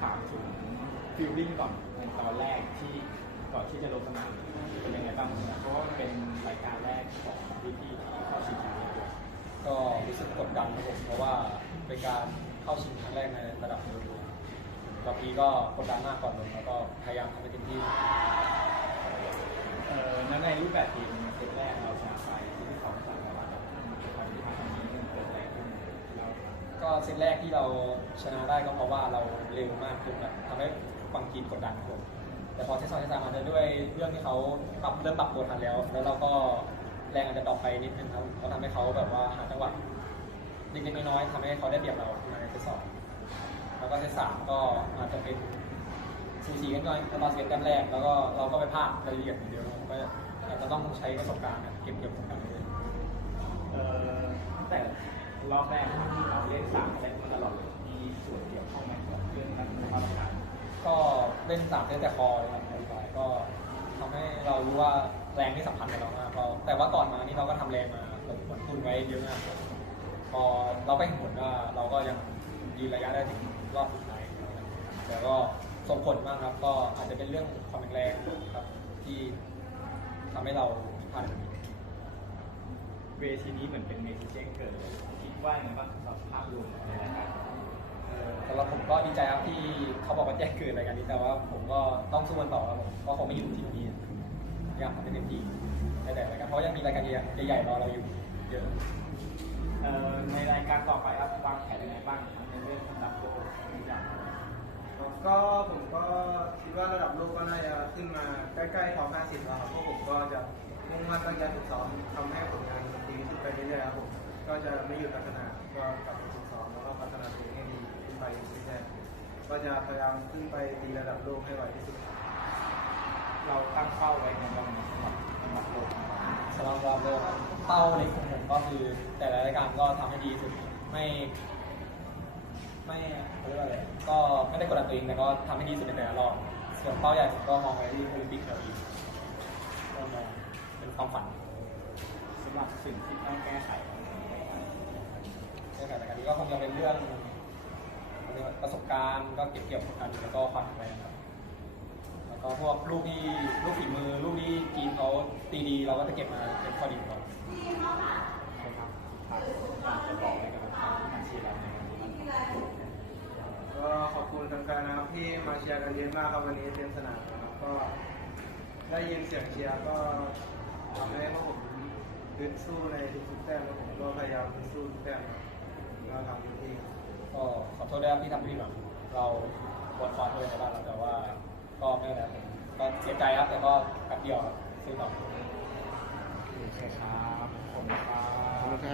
ถามถึงฟิลลิ่งก่อนในตอนแรกที่ก่อนที่จะลงสนามเป็นยังไงบ้างเนี่ยเพราะว่ามันเป็นรายการแรกของพี่ๆที่เขาชิงแชมป์โลกด้วยก็รู้สึกกดดันครับผมเพราะว่าเป็นการเข้าชิงครั้งแรกในระดับเอเชียรอบนี้ก็กดดันมากก่อนลงแล้วก็พยายามทำให้เต็มที่เอ่อแล้วในรูปแบบทีมเซตแรกเราชนะ เซตแรกที่เราชนะได้ก็เพราะว่าเราเร็วมากจนแบบทำให้ฝั่งทีมกดดันครับแต่พอเซตสองเซตสามอาจจะด้วยเรื่องที่เขาปรับเริ่มปรับตัวทันแล้ว แล้วเราก็แรงอาจจะดรอปไปนิดนึงครับก็ทำให้เขาแบบว่าหาจังหวะเล็กๆน้อยๆทำให้เขาได้เปรียบเราในเซตสองแล้วก็เซตสามก็อาจจะเป็นสูสีกันหน่อยแล้วตอนเซตแต้มแรกแล้วก็เราก็ไปพลาดรายละเอียดอย่างเดียวก็อาจจะต้องใช้ประสบการณ์เก็บเกี่ยวประสบการณ์เรื่อยเอ่อแต่รอบแรก สามเซตมาตลอดมีส่วนเกี่ยวข้องไหมกับเรื่องนั้นมาตรฐานก็เล่นสามเล่นแต่คอเลยครับในฝ่ายก็ทำให้เรารู้ว่าแรงที่สำคัญกับเรามากเราแต่ว่าก่อนมานี่เราก็ทำแรงมาแบบเหมือนทุนไว้เยอะมากพอเราก็เห็นผลว่าเราก็ยังยืนระยะได้ถึงรอบสุดท้ายแต่ก็ส่งผลมากครับก็อาจจะเป็นเรื่องความแข็งแรงครับที่ทำให้เราพลาน เวทีนี้เหมือนเป็นเวทีแจ้งเกิดเลยคิดว่ายังไงบ้างสำหรับภาพรวมในรายการเอ่อสำหรับผมก็ดีใจครับที่เขาบอกว่าแจ้งเกิดรายการนี้แต่ว่าผมก็ต้องสู้มันต่อครับผมก็คงไม่อยู่ที่ตรงนี้พยายามทำให้เต็มที่ในแต่รายการเพราะยังมีรายการใหญ่ๆรอเราอยู่เยอะเอ่อในรายการต่อไปครับวางแผนยังไงบ้างทั้งในเรื่องระดับโลกทุกอย่างก็ผมก็คิดว่าระดับโลกก็น่าจะขึ้นมาใกล้ๆท็อป50แล้วครับเพราะผมก็จะมุ่งมั่นตั้งใจฝึกซ้อมทำให้ผ ก็จะไม่หยุดพัฒนาก็กลับไปฝึกซ้อมแล้วก็พัฒนาตัวเองให้ดีขึ้นไปเรื่อยๆก็จะพยายามขึ้นไปตีระดับโลกให้ไวที่สุด เราตั้งเป้าไว้ในวันนี้สำหรับระดับโลกนะครับสำหรับเราเลยครับเป้าในของผมก็คือแต่ละรายการก็ทำให้ดีที่สุดไม่ไม่เขาเรียกว่าอะไรก็ไม่ได้กดดันตัวเองแต่ก็ทำให้ดีที่สุดในแต่ละรอบส่วนเป้าใหญ่ผมก็มองไว้ที่โอลิมปิกเกาหลีก็มองเป็นความฝันสำหรับสิ่งที่ต้องแก้ไข ในแต่รายการนี้ก็คงจะเป็นเรื่องประสบการณ์ก็เก็บเกี่ยวประสบการณ์แล้วก็ความแข็งแรงครับแล้วก็พวกลูกที่ลูกฝีมือลูกที่ทีมเขาตีดีเราก็จะเก็บมาเป็นข้อดีของเรานะครับครับอยากจะบอกอะไรกับทางอาชีพเราในวันนี้บ้างครับก็ขอบคุณแฟนๆนะครับที่มาเชียร์กันเยอะมากครับวันนี้เต็มสนามนะครับก็ได้ยินเสียงเชียร์ก็ทำให้พวกผมฮึดสู้ในทุกๆแต้มแล้วผมก็พยายามฮึดสู้ทุกแต้มครับ ทำเต็มที่ก็ขอโทษด้วยที่ทำให้ผิดหวังเราบนฟอนด้วยในบ้านเราแต่ว่าก็ไม่เป็นไรผมก็เสียใจครับแต่ก็กลับเดียวครับซื้อต่อโอเคครับขอบคุณครับ